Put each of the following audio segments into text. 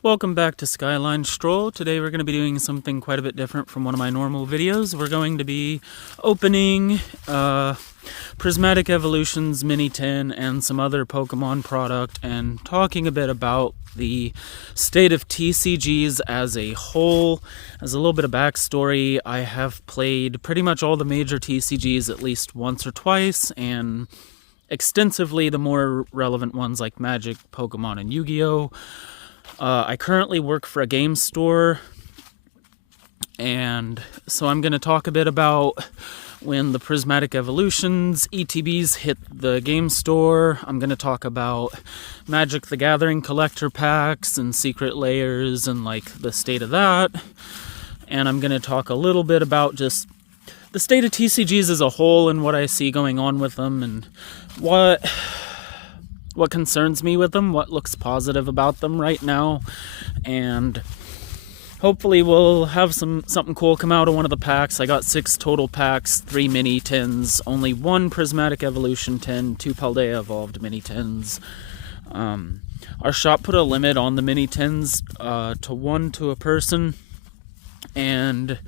Welcome back to Skyline Stroll. Today we're going to be doing something quite a bit different from one of my normal videos. We're going to be opening Prismatic Evolutions Mini Tin and some other Pokemon product and talking a bit about the state of TCGs as a whole. As a little bit of backstory, I have played pretty much all the major TCGs at least once or twice, and extensively the more relevant ones like Magic, Pokemon, and Yu-Gi-Oh! I currently work for a game store, and so I'm going to talk a bit about when the Prismatic Evolutions ETBs hit the game store. I'm going to talk about Magic the Gathering collector packs and secret layers and like the state of that. And I'm going to talk a little bit about just the state of TCGs as a whole and what I see going on with them and what concerns me with them, what looks positive about them right now, and hopefully we'll have something cool come out of one of the packs. I got 6 total packs, 3 mini tins, only 1 Prismatic Evolution tin, 2 Paldea Evolved mini tins. Our shop put a limit on the mini tins to 1 to a person, and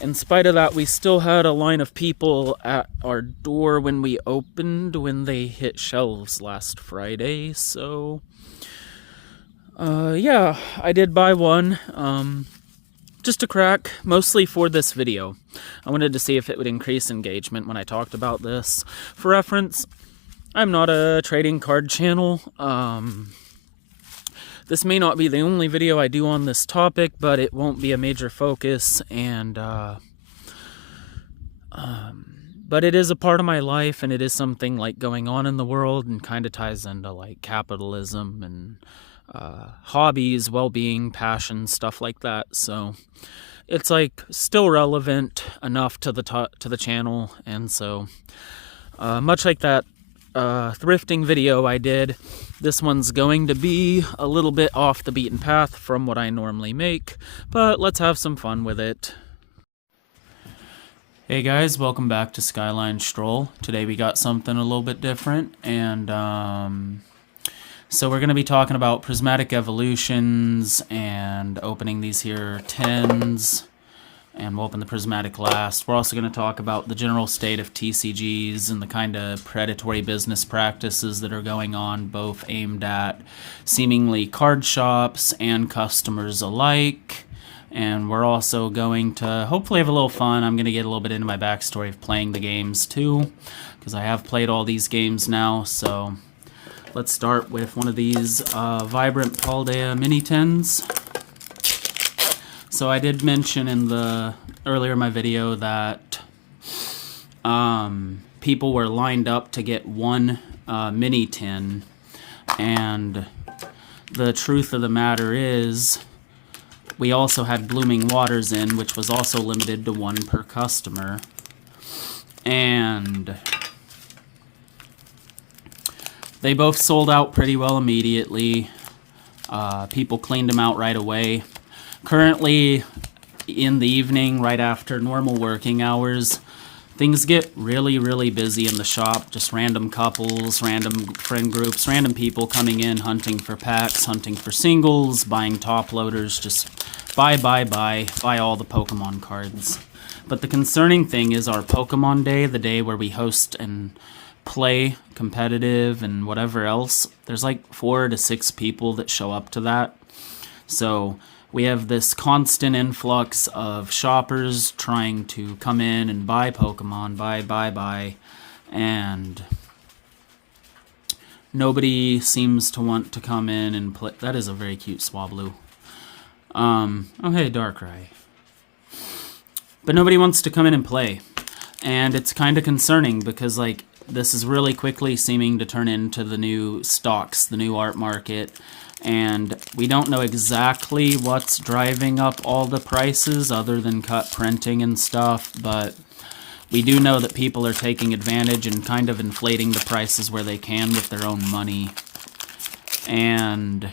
in spite of that, we still had a line of people at our door when we opened, when they hit shelves last Friday. So, yeah, I did buy one, just a crack, mostly for this video. I wanted to see if it would increase engagement when I talked about this. For reference, I'm not a trading card channel. This may not be the only video I do on this topic, but it won't be a major focus, and but it is a part of my life, and it is something like going on in the world, and kind of ties into like capitalism and hobbies, well-being, passion, stuff like that. So it's like still relevant enough to the channel, and so much like that thrifting video I did, this one's going to be a little bit off the beaten path from what I normally make, but let's have some fun with it. Hey guys, welcome back to Skyline Stroll. Today we got something a little bit different, and so we're going to be talking about Prismatic Evolutions and opening these here tins, and we'll open the Prismatic last. We're also going to talk about the general state of TCGs and the kind of predatory business practices that are going on, both aimed at seemingly card shops and customers alike. And we're also going to hopefully have a little fun. I'm going to get a little bit into my backstory of playing the games too, because I have played all these games now. So let's start with one of these Vibrant Paldea Mini Tins. So I did mention earlier in my video that people were lined up to get 1 mini tin, and the truth of the matter is we also had Blooming Waters in, which was also limited to 1 per customer, and they both sold out pretty well immediately. People cleaned them out right away. Currently, in the evening, right after normal working hours, things get really, really busy in the shop. Just random couples, random friend groups, random people coming in, hunting for packs, hunting for singles, buying top loaders, just buy all the Pokemon cards. But the concerning thing is our Pokemon Day, the day where we host and play competitive and whatever else, there's like 4 to 6 people that show up to that. So we have this constant influx of shoppers trying to come in and buy Pokemon, buy, and nobody seems to want to come in and play. That is a very cute Swablu. Okay, Darkrai. But nobody wants to come in and play, and it's kind of concerning because like this is really quickly seeming to turn into the new stocks, the new art market. And we don't know exactly what's driving up all the prices other than cut printing and stuff, but we do know that people are taking advantage and kind of inflating the prices where they can with their own money. And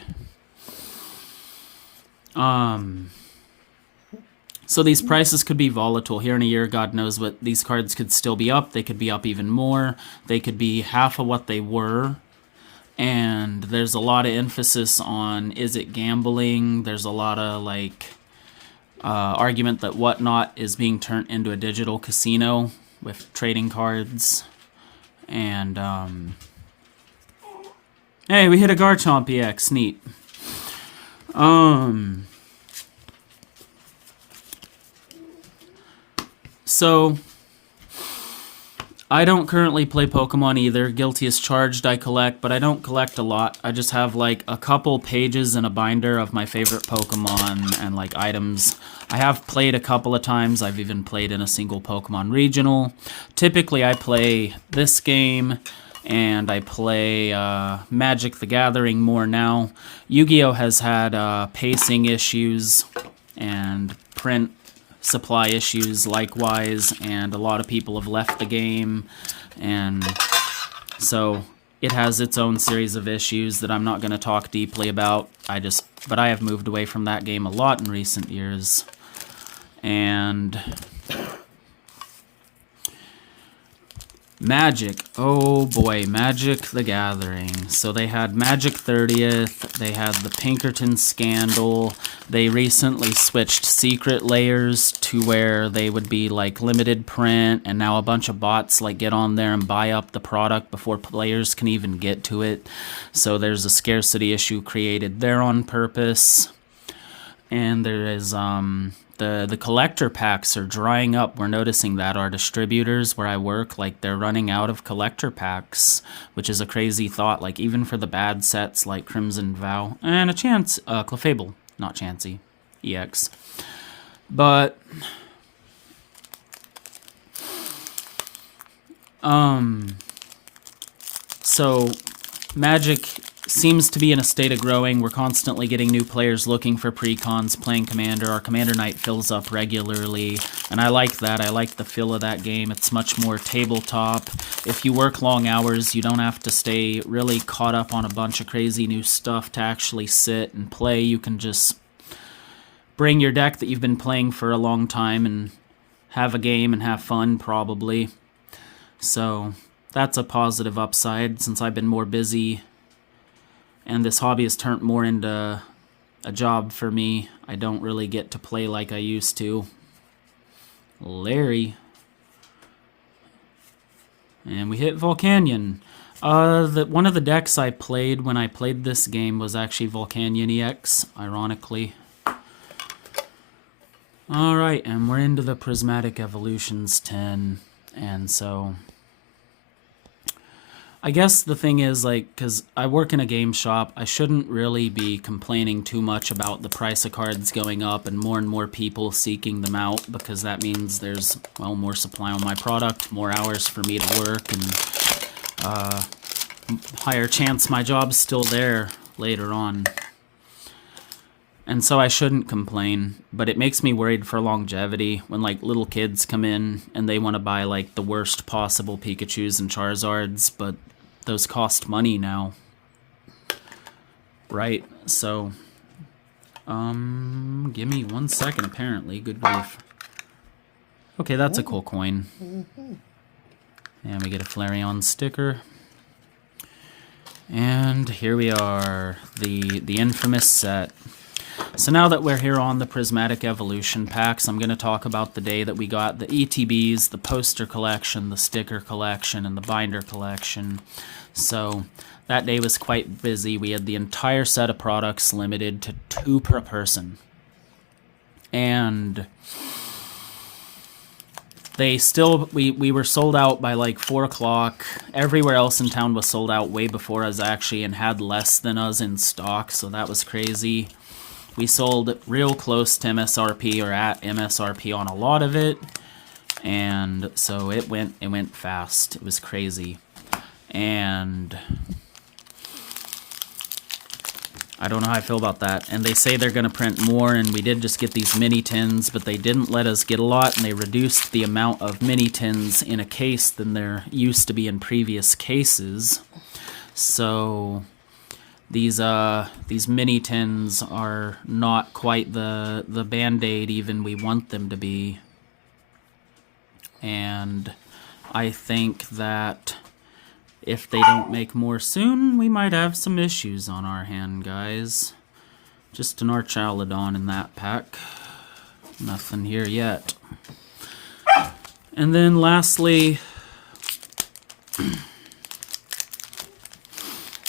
so these prices could be volatile. Here in a year, God knows what, these cards could still be up. They could be up even more. They could be half of what they were. And there's a lot of emphasis on, is it gambling? There's a lot of like argument that Whatnot is being turned into a digital casino with trading cards. And hey, we hit a Garchomp EX, neat. So I don't currently play Pokemon either. Guilty as charged, I collect, but I don't collect a lot. I just have like a couple pages in a binder of my favorite Pokemon and like items. I have played a couple of times. I've even played in a single Pokemon regional. Typically I play this game and I play Magic the Gathering more now. Yu-Gi-Oh! Has had pacing issues and print supply issues likewise, and a lot of people have left the game, and so it has its own series of issues that I'm not going to talk deeply about. But I have moved away from that game a lot in recent years. And Magic, oh boy, Magic the Gathering. So they had Magic 30th, they had the Pinkerton scandal, they recently switched secret layers to where they would be like limited print, and now a bunch of bots like get on there and buy up the product before players can even get to it. So there's a scarcity issue created there on purpose. And there is the collector packs are drying up. We're noticing that our distributors where I work, like they're running out of collector packs, which is a crazy thought. Like even for the bad sets like Crimson Vow and a chance Clefable, not Chansey, EX. But so Magic seems to be in a state of growing. We're constantly getting new players looking for precons, playing Commander. Our Commander night fills up regularly, and I like that. I like the feel of that game. It's much more tabletop. If you work long hours, you don't have to stay really caught up on a bunch of crazy new stuff to actually sit and play. You can just bring your deck that you've been playing for a long time and have a game and have fun, probably. So that's a positive upside since I've been more busy and this hobby has turned more into a job for me. I don't really get to play like I used to. Larry. And we hit Volcanion. One of the decks I played when I played this game was actually Volcanion EX, ironically. Alright, and we're into the Prismatic Evolutions 10. And so I guess the thing is, like, because I work in a game shop, I shouldn't really be complaining too much about the price of cards going up and more people seeking them out, because that means there's, well, more supply on my product, more hours for me to work, and higher chance my job's still there later on. And so I shouldn't complain, but it makes me worried for longevity when, like, little kids come in and they want to buy, like, the worst possible Pikachus and Charizards, but those cost money now, right? So, give me 1 second, apparently. Good grief. Okay, that's a cool coin. And we get a Flareon sticker. And here we are, the infamous set. So now that we're here on the Prismatic Evolution packs, I'm going to talk about the day that we got the ETBs, the poster collection, the sticker collection, and the binder collection. So that day was quite busy. We had the entire set of products limited to 2 per person. And they still, we were sold out by like 4 o'clock. Everywhere else in town was sold out way before us actually and had less than us in stock, so that was crazy. We sold real close to MSRP or at MSRP on a lot of it, and so it went fast. It was crazy. And I don't know how I feel about that. And they say they're going to print more, and we did just get these mini tins, but they didn't let us get a lot, and they reduced the amount of mini tins in a case than there used to be in previous cases. So these mini tins are not quite the Band-Aid even we want them to be. And I think that if they don't make more soon, we might have some issues on our hand, guys. Just an Archalodon in that pack. Nothing here yet. And then lastly,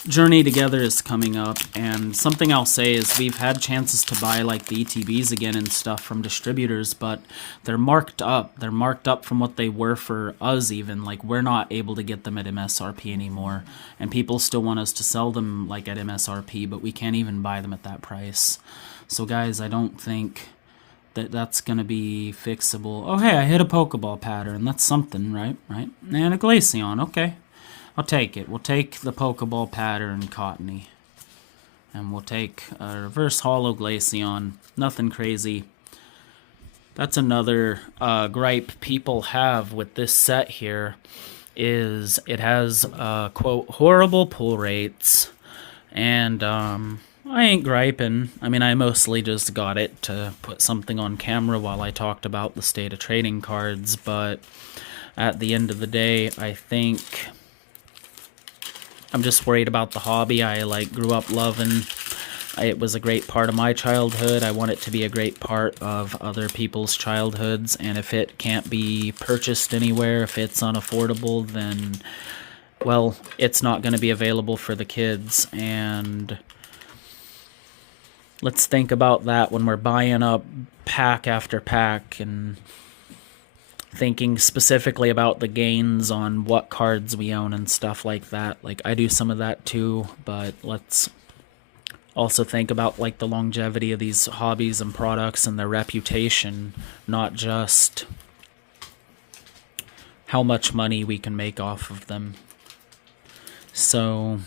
Journey Together is coming up, and something I'll say is we've had chances to buy like the ETBs again and stuff from distributors, but they're marked up. They're marked up from what they were for us even. Like, we're not able to get them at MSRP anymore, and people still want us to sell them like at MSRP, but we can't even buy them at that price. So guys, I don't think that that's going to be fixable. Oh hey, I hit a Pokeball pattern. That's something, right? Right? And a Glaceon, okay. I'll take it. We'll take the Pokeball pattern Cottony. And we'll take a reverse holo Glaceon. Nothing crazy. That's another gripe people have with this set here, is it has, quote, horrible pull rates. And I ain't griping. I mean, I mostly just got it to put something on camera while I talked about the state of trading cards. But at the end of the day, I think I'm just worried about the hobby. I grew up loving. It was a great part of my childhood. I want it to be a great part of other people's childhoods. And if it can't be purchased anywhere, if it's unaffordable, then, well, it's not going to be available for the kids. And let's think about that when we're buying up pack after pack and thinking specifically about the gains on what cards we own and stuff like that. Like, I do some of that too, but let's also think about like the longevity of these hobbies and products and their reputation, not just how much money we can make off of them. So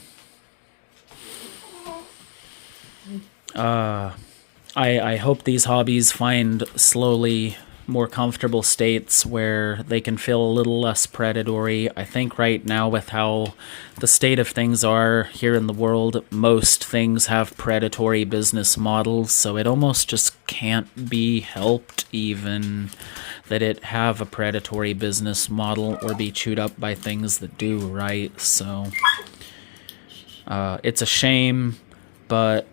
I hope these hobbies find slowly more comfortable states where they can feel a little less predatory. I think right now, with how the state of things are here in the world, most things have predatory business models, so it almost just can't be helped even that it have a predatory business model or be chewed up by things that do, right? So it's a shame, but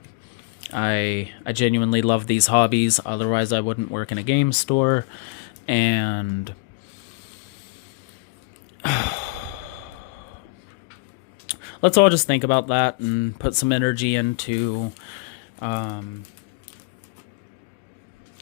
I genuinely love these hobbies. Otherwise, I wouldn't work in a game store. And let's all just think about that and put some energy into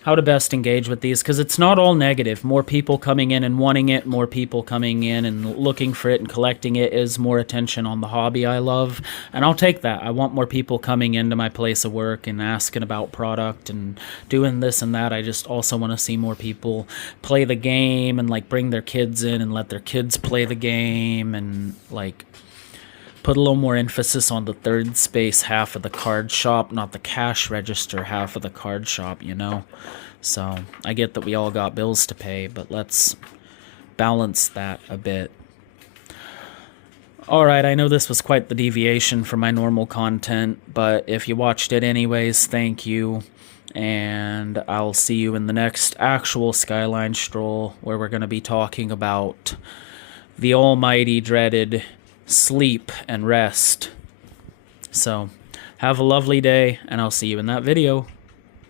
how to best engage with these, because it's not all negative. More people coming in and wanting it, more people coming in and looking for it and collecting it is more attention on the hobby I love, and I'll take that. I want more people coming into my place of work and asking about product and doing this and that. I just also want to see more people play the game and like bring their kids in and let their kids play the game and like put a little more emphasis on the third space half of the card shop, not the cash register half of the card shop, you know? So I get that we all got bills to pay, but let's balance that a bit. Alright, I know this was quite the deviation from my normal content, but if you watched it anyways, thank you. And I'll see you in the next actual Skyline Stroll, where we're going to be talking about the almighty dreaded sleep and rest. So have a lovely day, and I'll see you in that video.